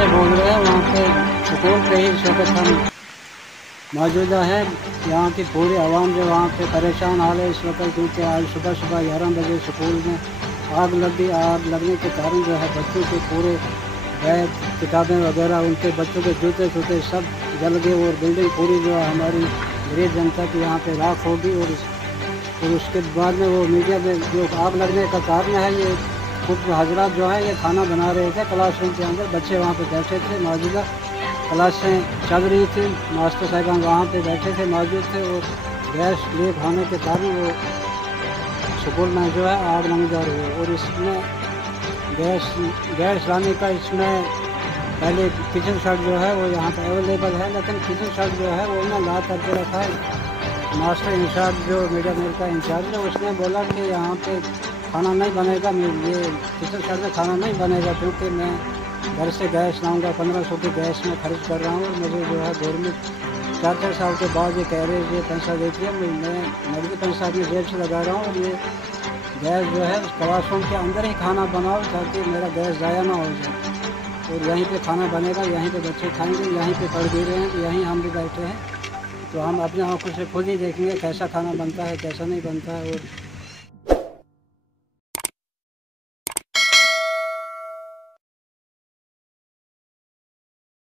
से बोल रहे हैं। वहाँ पे स्कूल पे ही इस वक्त हम मौजूदा है। यहाँ की पूरी आवाम जो वहाँ पे परेशान हाल है इस वक्त, क्योंकि आज सुबह सुबह 11 बजे स्कूल में आग लगी। आग लगने के कारण जो है बच्चों के पूरे बैग, किताबें वगैरह, उनके बच्चों के जूते जूते सब जल गए और बिल्डिंग पूरी जो है हमारी गरीब जनता की यहाँ पे राख होगी। और उसके बाद में वो मीडिया में जो आग लगने का कारण है, ये कुछ हजरात जो है ये खाना बना रहे थे क्लासरूम के अंदर। बच्चे वहाँ पे बैठे थे, मौजूदा क्लासें चल रही थी, मास्टर साहिबान वहाँ पे बैठे थे, मौजूद थे। और गैस लीक होने के कारण वो स्कूल में जो है आग नमदार हुई। और इसमें गैस लाने का इसमें पहले किचन शर्ट जो है वो यहाँ पर अवेलेबल है, लेकिन किचन शर्ट जो है वो ना ला करके रखा है। मास्टर इंचार्ज जो मीडिया मिल का इंचार्ज है, उसने बोला कि यहाँ पे खाना नहीं बनेगा, ये किचन शर्ट में खाना नहीं बनेगा, क्योंकि मैं घर से गैस लाऊंगा, 1500 की गैस में खर्च कर रहा हूँ। और मुझे जो है गवर्नमेंट 4-4 साल के बाद ये कह रहे हैं ये पैसा देती है, मैं नकदी पैसा अपनी जेब से लगा रहा हूँ। और ये गैस जो है क्लासरूम के अंदर ही खाना बनाओ ताकि मेरा गैस ज़ाया ना हो जाए। और यहीं पे खाना बनेगा, यहीं पे बच्चे खाएंगे, यहीं पे पढ़ भी रहे हैं, यहीं हम भी बैठे हैं। तो हम अपने आँखों से खुद ही देखेंगे कैसा खाना बनता है, कैसा नहीं बनता है। और